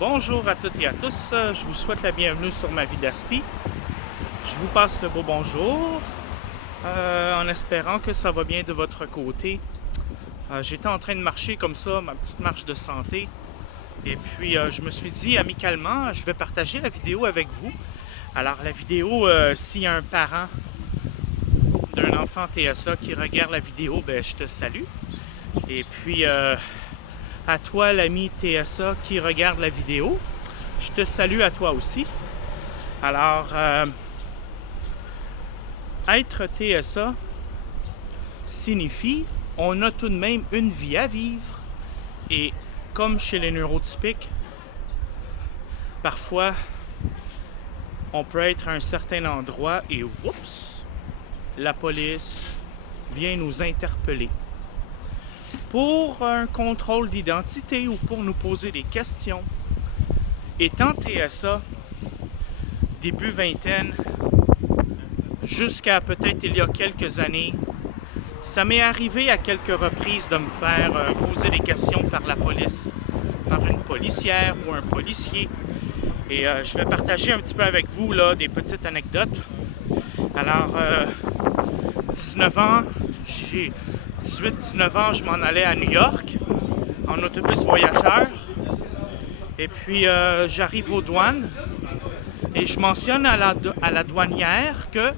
Bonjour à toutes et à tous, je vous souhaite la bienvenue sur ma vie d'aspi. Je vous passe le beau bonjour, en espérant que ça va bien de votre côté. J'étais en train de marcher comme ça, ma petite marche de santé. Et puis je me suis dit amicalement, je vais partager la vidéo avec vous. Alors la vidéo, s'il y a un parent d'un enfant TSA qui regarde la vidéo, ben je te salue. Et puis à toi l'ami TSA qui regarde la vidéo, je te salue à toi aussi. Alors être TSA signifie on a tout de même une vie à vivre. Et comme chez les neurotypiques, parfois on peut être à un certain endroit et oups, la police vient nous interpeller pour un contrôle d'identité ou pour nous poser des questions. Étant TSA, début vingtaine, jusqu'à peut-être il y a quelques années, ça m'est arrivé à quelques reprises de me faire poser des questions par la police, par une policière ou un policier. Et je vais partager un petit peu avec vous là, des petites anecdotes. Alors, 19 ans, j'ai 18-19 ans, je m'en allais à New York en autobus voyageur. Et puis, j'arrive aux douanes et je mentionne à la douanière que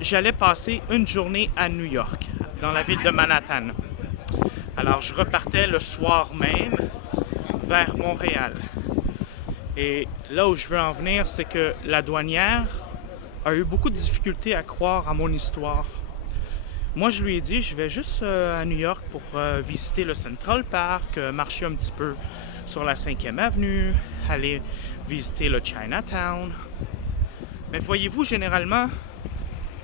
j'allais passer une journée à New York, dans la ville de Manhattan. Alors, je repartais le soir même vers Montréal. Et là où je veux en venir, c'est que la douanière a eu beaucoup de difficultés à croire à mon histoire. Moi, je lui ai dit, je vais juste à New York pour visiter le Central Park, marcher un petit peu sur la 5e avenue, aller visiter le Chinatown. Mais voyez-vous, généralement,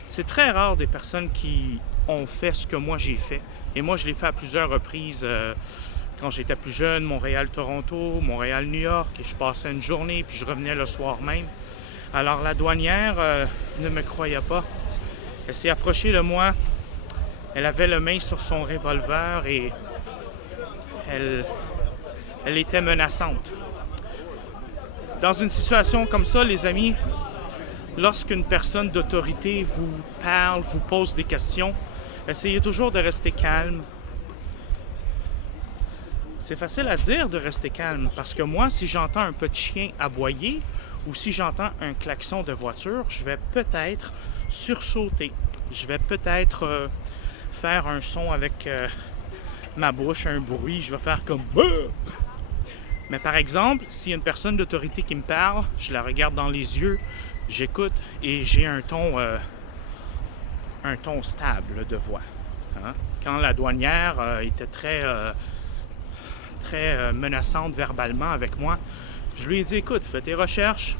c'est très rare des personnes qui ont fait ce que moi j'ai fait. Et moi, je l'ai fait à plusieurs reprises quand j'étais plus jeune, Montréal-Toronto, Montréal-New York, et je passais une journée, puis je revenais le soir même. Alors la douanière ne me croyait pas. Elle s'est approchée de moi. Elle avait la main sur son revolver et elle était menaçante. Dans une situation comme ça, les amis, lorsqu'une personne d'autorité vous parle, vous pose des questions, essayez toujours de rester calme. C'est facile à dire de rester calme parce que moi, si j'entends un petit chien aboyer ou si j'entends un klaxon de voiture, je vais peut-être sursauter. Je vais peut-être faire un son avec ma bouche, un bruit, je vais faire comme Beuh! Mais par exemple, s'il y a une personne d'autorité qui me parle, je la regarde dans les yeux, j'écoute et j'ai un ton stable de voix. Hein? Quand la douanière était très menaçante verbalement avec moi, je lui ai dit, écoute, fais tes recherches.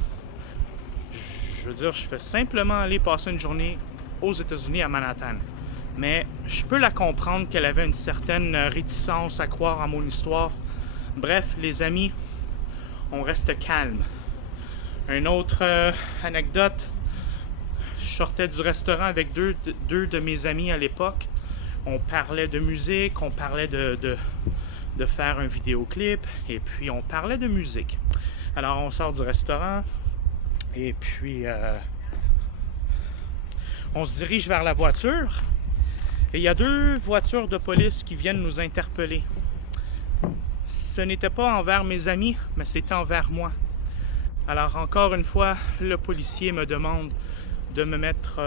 Je veux dire, je fais simplement aller passer une journée aux États-Unis à Manhattan. Mais je peux la comprendre qu'elle avait une certaine réticence à croire en mon histoire. Bref, les amis, on reste calme. Une autre anecdote, je sortais du restaurant avec deux de mes amis à l'époque. On parlait de musique, on parlait de faire un vidéoclip, et puis on parlait de musique. Alors on sort du restaurant, et puis on se dirige vers la voiture. Et il y a 2 voitures de police qui viennent nous interpeller. Ce n'était pas envers mes amis, mais c'était envers moi. Alors encore une fois, le policier me demande de me mettre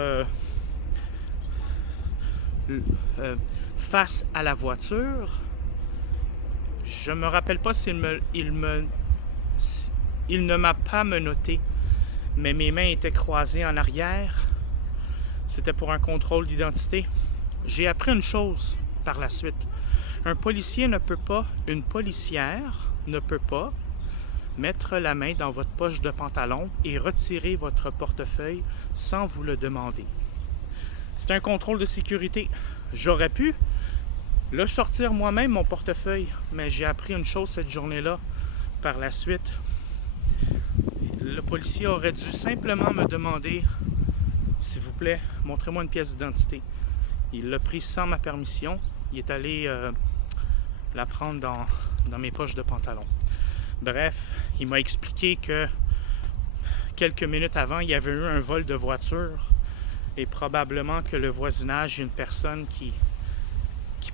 face à la voiture. Je me rappelle pas s'il ne m'a pas menotté, mais mes mains étaient croisées en arrière. C'était pour un contrôle d'identité. J'ai appris une chose par la suite. Un policier ne peut pas, une policière ne peut pas mettre la main dans votre poche de pantalon et retirer votre portefeuille sans vous le demander. C'est un contrôle de sécurité. J'aurais pu le sortir moi-même, mon portefeuille, mais j'ai appris une chose cette journée-là par la suite. Le policier aurait dû simplement me demander, s'il vous plaît, montrez-moi une pièce d'identité. Il l'a pris sans ma permission. Il est allé la prendre dans mes poches de pantalon. Bref, il m'a expliqué que quelques minutes avant, il y avait eu un vol de voiture et probablement que le voisinage, une personne qui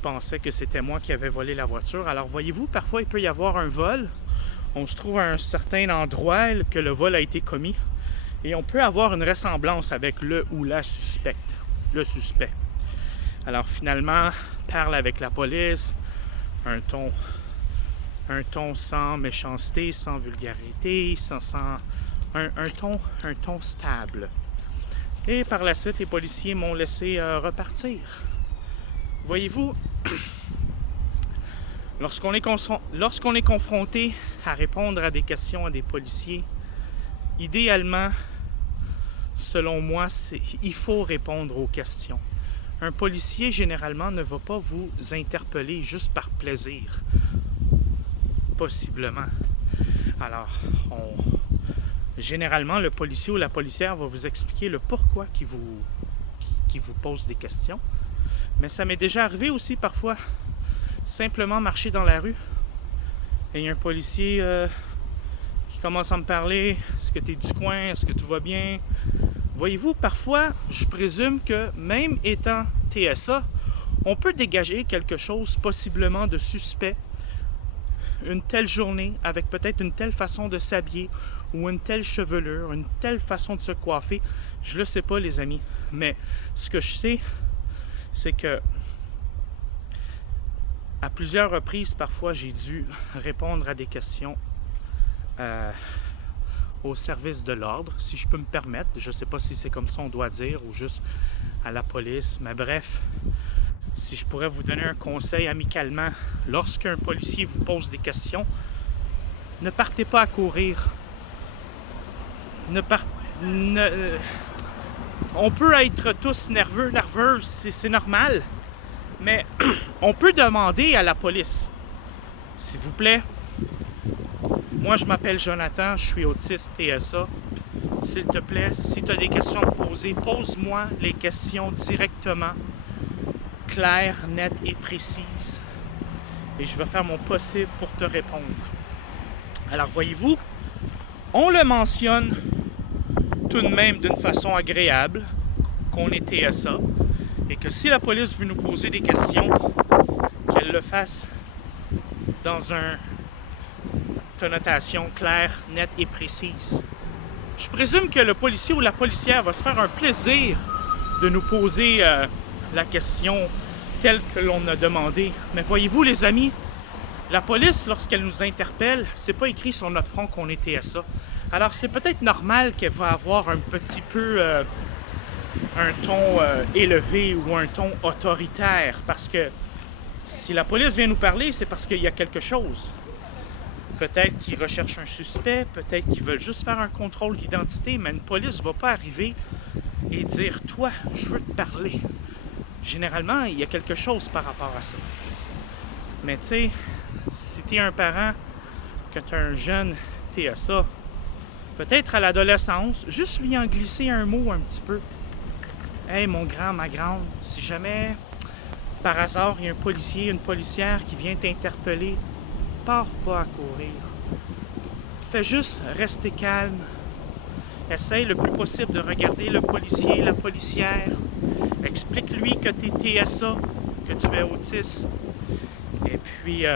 pensait que c'était moi qui avais volé la voiture. Alors voyez-vous, parfois il peut y avoir un vol, on se trouve à un certain endroit que le vol a été commis et on peut avoir une ressemblance avec le ou la suspecte, le suspect. Alors finalement, parle avec la police, un ton sans méchanceté, sans vulgarité, un ton stable. Et par la suite, les policiers m'ont laissé repartir. Voyez-vous, lorsqu'on est confronté à répondre à des questions à des policiers, idéalement, selon moi, il faut répondre aux questions. Un policier, généralement, ne va pas vous interpeller juste par plaisir. Possiblement. Alors, généralement, le policier ou la policière va vous expliquer le pourquoi qui vous pose des questions. Mais ça m'est déjà arrivé aussi parfois, simplement marcher dans la rue et il y a un policier qui commence à me parler. Est-ce que tu es du coin? Est-ce que tout va bien? Voyez-vous, parfois, je présume que même étant TSA, on peut dégager quelque chose possiblement de suspect. Une telle journée, avec peut-être une telle façon de s'habiller ou une telle chevelure, une telle façon de se coiffer. Je le sais pas, les amis. Mais ce que je sais, c'est que à plusieurs reprises, parfois, j'ai dû répondre à des questions au service de l'ordre, si je peux me permettre. Je ne sais pas si c'est comme ça on doit dire ou juste à la police. Mais bref, si je pourrais vous donner un conseil amicalement, lorsqu'un policier vous pose des questions, ne partez pas à courir. On peut être tous nerveux, nerveuses, c'est normal, mais on peut demander à la police, s'il vous plaît, moi je m'appelle Jonathan, je suis autiste TSA, s'il te plaît, si tu as des questions à me poser, pose-moi les questions directement, claires, nettes et précises, et je vais faire mon possible pour te répondre. Alors voyez-vous, on le mentionne tout de même d'une façon agréable qu'on est TSA et que si la police veut nous poser des questions, qu'elle le fasse dans une connotation claire, nette et précise. Je présume que le policier ou la policière va se faire un plaisir de nous poser la question telle que l'on a demandé. Mais voyez-vous, les amis, la police, lorsqu'elle nous interpelle, c'est pas écrit sur notre front qu'on est TSA. Alors, c'est peut-être normal qu'elle va avoir un petit peu un ton élevé ou un ton autoritaire. Parce que si la police vient nous parler, c'est parce qu'il y a quelque chose. Peut-être qu'ils recherchent un suspect, peut-être qu'ils veulent juste faire un contrôle d'identité, mais une police ne va pas arriver et dire « Toi, je veux te parler ». Généralement, il y a quelque chose par rapport à ça. Mais tu sais, si tu es un parent, que tu as un jeune TSA, peut-être à l'adolescence, juste lui en glisser un mot un petit peu. « Hey, mon grand, ma grande, si jamais, par hasard, il y a un policier, une policière qui vient t'interpeller, pars pas à courir. Fais juste rester calme. Essaye le plus possible de regarder le policier, la policière. Explique-lui que tu es TSA, que tu es autiste. Et puis,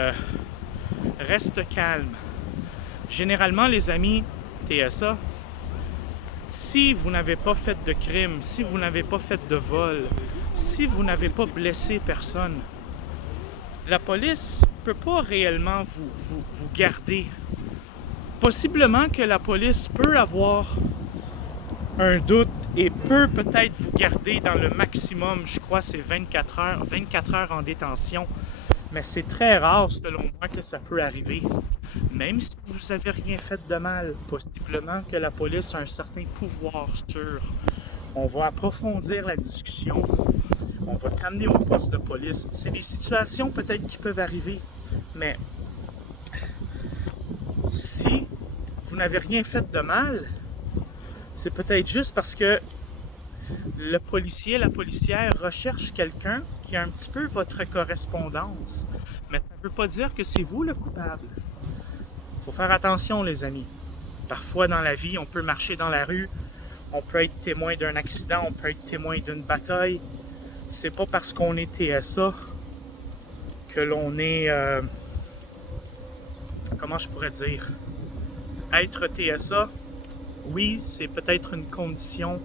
reste calme. Généralement, les amis TSA, si vous n'avez pas fait de crime, si vous n'avez pas fait de vol, si vous n'avez pas blessé personne, la police ne peut pas réellement vous garder. Possiblement que la police peut avoir un doute et peut peut-être vous garder dans le maximum, je crois c'est 24 heures en détention. Mais c'est très rare, selon moi, que ça peut arriver. Même si vous n'avez rien fait de mal, possiblement que la police a un certain pouvoir sur. On va approfondir la discussion. On va t'amener au poste de police. C'est des situations peut-être qui peuvent arriver. Mais si vous n'avez rien fait de mal, c'est peut-être juste parce que le policier, la policière recherche quelqu'un qui a un petit peu votre correspondance. Mais ça ne veut pas dire que c'est vous le coupable. faut faire attention, les amis. Parfois, dans la vie, on peut marcher dans la rue, on peut être témoin d'un accident, on peut être témoin d'une bataille. C'est pas parce qu'on est TSA que l'on est... comment je pourrais dire? Être TSA, oui, c'est peut-être une condition,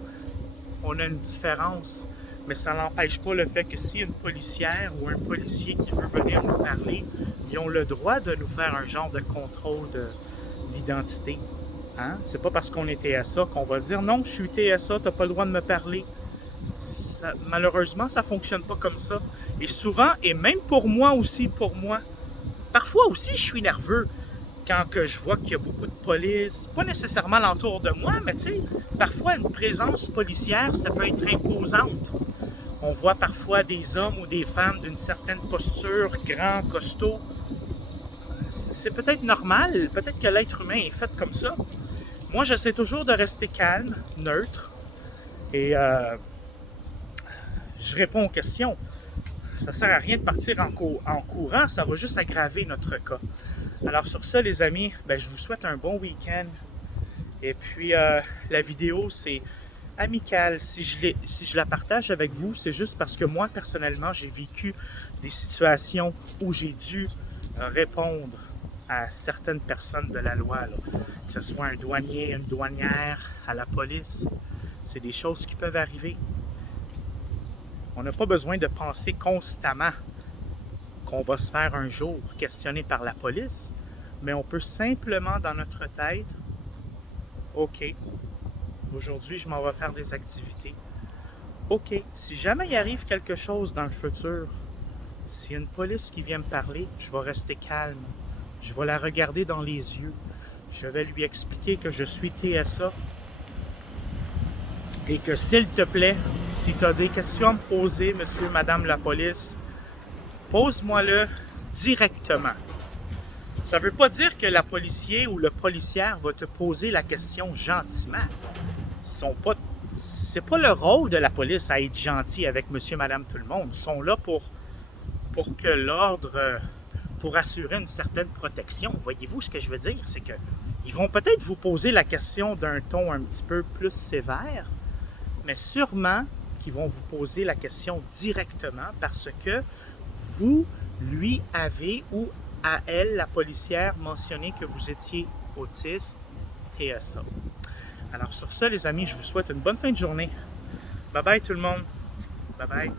on a une différence, mais ça n'empêche pas le fait que si une policière ou un policier qui veut venir nous parler, ils ont le droit de nous faire un genre de contrôle d'identité. Hein? C'est pas parce qu'on est TSA qu'on va dire non, je suis TSA, t'as pas le droit de me parler. Malheureusement, ça fonctionne pas comme ça. Et souvent, et même pour moi, parfois aussi, je suis nerveux quand que je vois qu'il y a beaucoup de police, pas nécessairement alentour de moi, mais tu sais, parfois une présence policière, ça peut être imposante. On voit parfois des hommes ou des femmes d'une certaine posture, grands, costauds. C'est peut-être normal, peut-être que l'être humain est fait comme ça. Moi, j'essaie toujours de rester calme, neutre, et je réponds aux questions. Ça ne sert à rien de partir en courant, ça va juste aggraver notre cas. Alors sur ça, les amis, je vous souhaite un bon week-end. Et puis, la vidéo, c'est amical. Si je la partage avec vous, c'est juste parce que moi, personnellement, j'ai vécu des situations où j'ai dû répondre à certaines personnes de la loi, là. Que ce soit un douanier, une douanière, à la police. C'est des choses qui peuvent arriver. On n'a pas besoin de penser constamment qu'on va se faire un jour questionner par la police, mais on peut simplement dans notre tête, OK, aujourd'hui je m'en vais faire des activités. OK, si jamais il arrive quelque chose dans le futur, s'il y a une police qui vient me parler, je vais rester calme. Je vais la regarder dans les yeux. Je vais lui expliquer que je suis TSA et que s'il te plaît, si tu as des questions à me poser, monsieur, madame la police, pose-moi-le directement. Ça ne veut pas dire que la policier ou le policière va te poser la question gentiment. C'est pas le rôle de la police à être gentil avec monsieur, madame, tout le monde. Ils sont là pour que l'ordre, pour assurer une certaine protection. Voyez-vous ce que je veux dire? C'est que ils vont peut-être vous poser la question d'un ton un petit peu plus sévère, mais sûrement qu'ils vont vous poser la question directement parce que vous lui avez ou à elle, la policière, mentionné que vous étiez autiste, TSA. Alors sur ça, les amis, je vous souhaite une bonne fin de journée. Bye bye tout le monde. Bye bye.